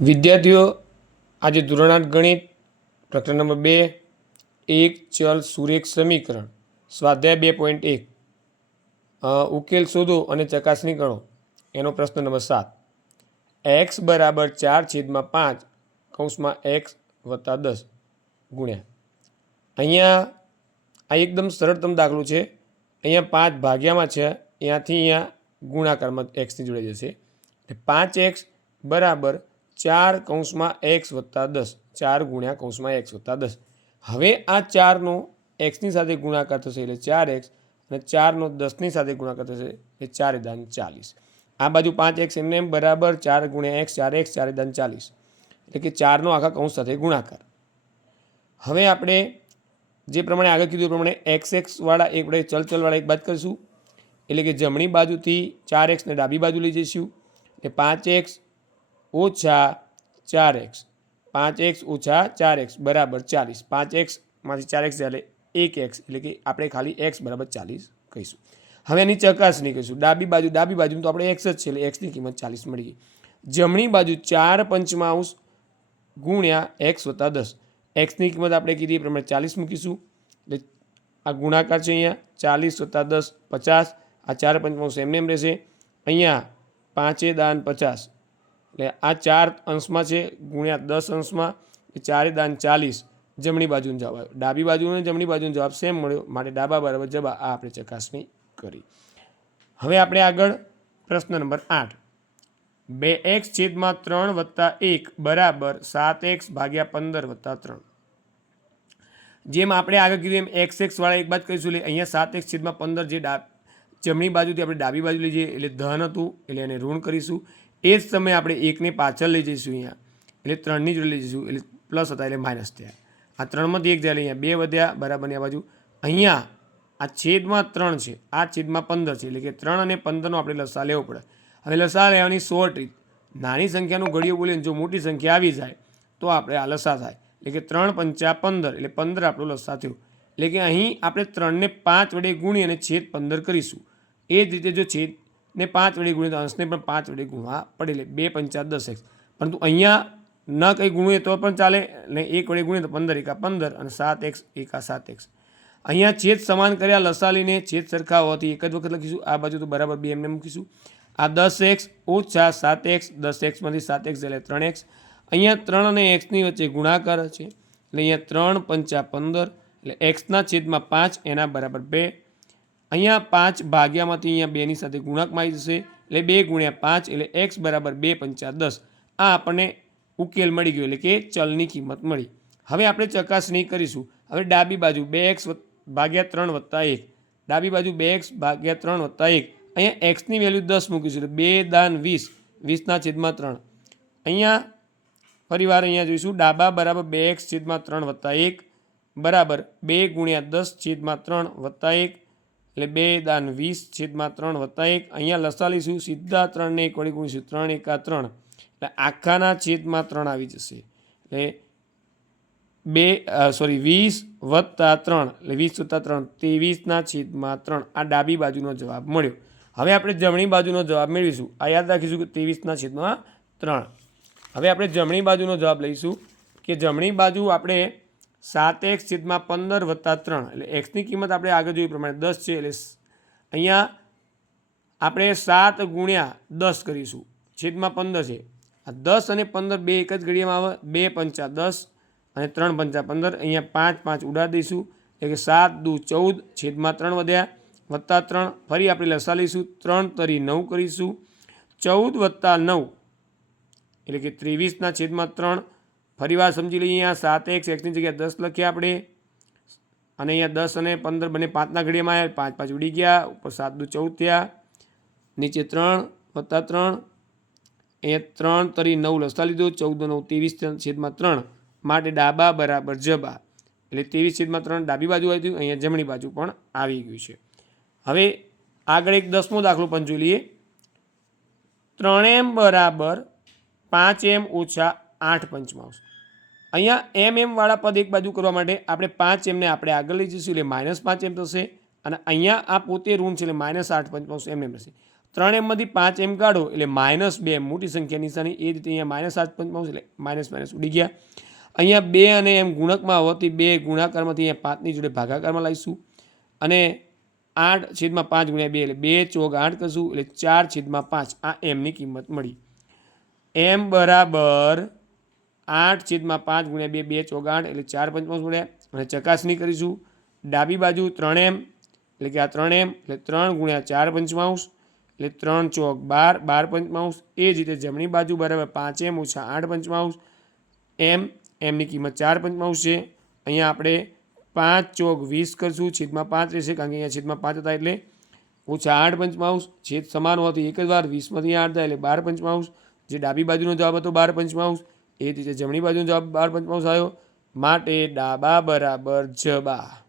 વિદ્યાર્થીઓ, આજે ધોરણ 8 ગણિત પ્રકરણ નંબર 2 એક ચલ સુરેખ સમીકરણ સ્વાધ્યાય 2.1 ઉકેલ શોધો અને ચકાસણી કરો. એનો પ્રશ્ન નંબર 7. x બરાબર 4/5 કૌંસમાં x વત્તા 10 ગુણ્યા. અહીંયા આ એકદમ સરળતમ દાખલો છે. અહીંયા 5 ભાગ્યામાં છે, અહીંયાથી અહીંયા ગુણાકારમાં એક્સની જોડે જશે. 5x બરાબર 4 કૌંસમાં x વત્તા 10, 4 ગુણ્યા કૌંસમાં x વત્તા 10. હવે આ 4નો xની સાથે ગુણાકાર થશે એટલે 4x, અને 4નો 10ની સાથે ગુણાકાર થશે એટલે 4 × 40. આ બાજુ 5x એમને એમ બરાબર 4 ગુણ્યા x, 4x, 4 × 40, એટલે કે 4નો આખા કૌંસ સાથે ગુણાકાર. હવે આપણે જે પ્રમાણે આગળ કીધું એ પ્રમાણે xx વાળા એક વડે ચલવાળા એક બાદ કરીશું, એટલે કે જમણી બાજુથી 4x ને ડાબી બાજુ લઈ જઈશું એટલે 5x ઓછા 4x, 5x ઓછા 4x બરાબર 40. 5x માંથી 4x એટલે 1x, એટલે કે આપણે ખાલી x બરાબર 40 કહીશું. હવે એની ચકાસણી કરીશું. ડાબી બાજુ તો આપણે x જ છે એટલે xની કિંમત 40 મળી ગઈ. જમણી બાજુ 4/5 ગુણ્યા x વત્તા 10, xની કિંમત આપણે કીધી એ પ્રમાણે 40 મૂકીશું એટલે આ ગુણાકાર છે. અહીંયા 40 વત્તા 10 50, આ 4/5 એમને એમ રહેશે. અહીંયા 5 × 50 એટલે આ 4 અંશમાં છે ગુણ્યા 10 અંશમાં, 4 × 40 જમણી બાજુનો જવાબ આવ્યો. ડાબી બાજુ અને જમણી બાજુનો જવાબ સેમ મળ્યો, માટે ડાબા બરાબર જવાબ આ આપણે ચકાસણી કરી. હવે આપણે આગળ પ્રશ્ન નંબર 8. 2x/3 વત્તા 1 બરાબર 7x ભાગ્યા 15 વત્તા 3. જેમ આપણે આગળ કીધું એમ xx વાળા એક બાદ કરીશું એટલે અહીંયા 7x/15 જે જમણી બાજુથી આપણે ડાબી બાજુ લઈ જઈએ એટલે ધન હતું એટલે એને ઋણ કરીશું. એ જ સમયે આપણે 1ને પાછળ લઈ જઈશું અહીંયા એટલે 3ની જોડે લઈ જઈશું એટલે પ્લસ હતા એટલે માઇનસ થયા. આ 3માંથી 1 જાય એટલે અહીંયા 2 વધ્યા બરાબરની આ બાજુ. અહીંયા આ છેદમાં 3 છે, આ છેદમાં 15 છે, એટલે કે 3 અને 15નો આપણે લસા લેવો પડે. હવે લસા લેવાની શોર્ટ રીત, નાની સંખ્યાનું ઘડિયો બોલીને જો મોટી સંખ્યા આવી જાય તો આપણે આ લસા થાય, એટલે કે 3 × 5 15, એટલે 15 આપણો લસા થયો. એટલે કે અહીં આપણે 3ને 5 વડે ગુણી અને છેદ 15 કરીશું. એ જ રીતે જો છેદને 5 વડે ગુણીએ તો અંશને પણ 5 વડે ગુણવા પડે એટલે 2 × 5 = 10x. પરંતુ અહીંયા ન કંઈ ગુણીએ તો પણ ચાલે, અને 1 વડે ગુણીએ તો 15 × 1 = 15 અને 7x 1 × 7x. અહીંયા છેદ સમાન કર્યા લસા લઈને છેદ સરખા હોવાથી એક જ વખત લખીશું. આ બાજુ તો બરાબર 2 એમને મૂકીશું. આ 10x ઓછા 7x, 10xમાંથી 7x એટલે 3x. અહીંયા 3 અને xની વચ્ચે ગુણાકાર છે એટલે અહીંયા 3 × 5 = 15, એટલે xના છેદમાં 5 એના બરાબર 2. અહીંયા 5 ભાગ્યામાંથી અહીંયા 2ની સાથે ગુણાકમાં આવી જશે એટલે 2 × 5 એટલે x બરાબર 2 × 5 = 10. આ આપણને ઉકેલ મળી ગયો, એટલે કે ચલની કિંમત મળી. હવે આપણે ચકાસણી કરીશું. હવે ડાબી બાજુ 2x/3 વત્તા 1, ડાબી બાજુ 2x/3 વત્તા 1. અહીંયા xની વેલ્યુ 10 મૂકીશું એટલે 2 × 20, 20/3. અહીંયા ફરીવાર અહીંયા જોઈશું ડાબા બરાબર 2x/3 વત્તા 1 બરાબર 2 × 10/3 વત્તા 1 એટલે 2 × 20/3 વત્તા 1. અહીંયા લસા લઈશું, સીધા 3ને 1 વડે ગુણીશું, 3 × 1 = 3 એટલે આખાના છેદમાં 3 આવી જશે. એટલે 20 વત્તા 3 એટલે 20 વત્તા 3 23/3. આ ડાબી બાજુનો જવાબ મળ્યો. હવે આપણે જમણી બાજુનો જવાબ મેળવીશું. આ યાદ રાખીશું કે 23/3. હવે આપણે જમણી બાજુનો જવાબ લઈશું કે જમણી બાજુ આપણે 7x/15 વત્તા 3, એટલે xની કિંમત આપણે આગળ જોઈ પ્રમાણે 10 છે, એટલે અહીંયા આપણે 7 ગુણ્યા 10 કરીશું, છેદમાં 15 છે. આ 10 અને 15 બે એક જ ઘડિયામાં આવે, 2 × 5 = 10 અને 3 × 5 = 15. અહીંયા 5 ઉડાડી દઈશું એટલે કે 7 × 2 = 14, છેદમાં 3 વધ્યા વત્તા 3. ફરી આપણે લસા લઈશું, 3 × 3 = 9 કરીશું, 14 વત્તા 9 એટલે કે 23/3. ફરીવાર સમજી લઈએ, અહીંયા 7x, xની જગ્યાએ 10 લખ્યા આપણે, અને અહીંયા 10 અને 15 બંને 5ના ઘડિયામાં આવ્યા, 5 ઉડી ગયા, ઉપર 7 × 2 = 14 થયા, નીચે 3 વત્તા 3, અહીંયા 3 × 3 = 9 લસા લીધો, 14 × 9 = 23/3. માટે ડાબા બરાબર જબા એટલે 23/3 ડાબી બાજુ આવી ગયું, અહીંયા જમણી બાજુ પણ આવી ગયું છે. હવે આગળ એક 10મો દાખલો પણ જોઈ લઈએ. 3m બરાબર 5m ઓછા 8/5. અહીંયા mm વાળા પદ એક બાજુ કરવા માટે આપણે 5mને આપણે આગળ લઈ જઈશું એટલે -5m થશે, અને અહીંયા આ પોતે ઋણ છે એટલે -8/5 એમ રહેશે. 3m માંથી 5m કાઢો એટલે -2m મોટી સંખ્યા નિશાની. એ રીતે અહીંયા -7 પંચમાંશ એટલે માઇનસ માઇનસ ઉડી ગયા. અહીંયા 2 અને m ગુણકમાં હોવાથી 2 ગુણાકારમાંથી અહીંયા 5ની જોડે ભાગાકારમાં લાવીશું અને 8/5 × 2 એટલે 2 ચોક 8 કરશું એટલે 4/5 આ mની કિંમત મળી. m બરાબર 8/5 × 2 2 ચોક 8 એટલે 4/5 મળ્યા. અને ચકાસણી કરીશું. ડાબી બાજુ 3m એટલે કે આ 3m એટલે 3 × 4/5 એટલે 3 ચોક 12 12/5. એ જ રીતે જમણી બાજુ બરાબર 5m - 8/5 mની કિંમત 4/5 છે. અહીંયા આપણે 5 ચોક 20 કરશું, છેદમાં 5 રહેશે કારણ કે અહીંયા છેદમાં 5 હતા એટલે -8/5 છેદ સમાન હોવાથી એક જ વાર 20માંથી 8 થાય એટલે 12/5. જે ડાબી બાજુનો જવાબ હતો 12/5 એ જ રીતે જમણી બાજુનો જવાબ 12/5 આવ્યો. માટે ડાબા બરાબર જબા.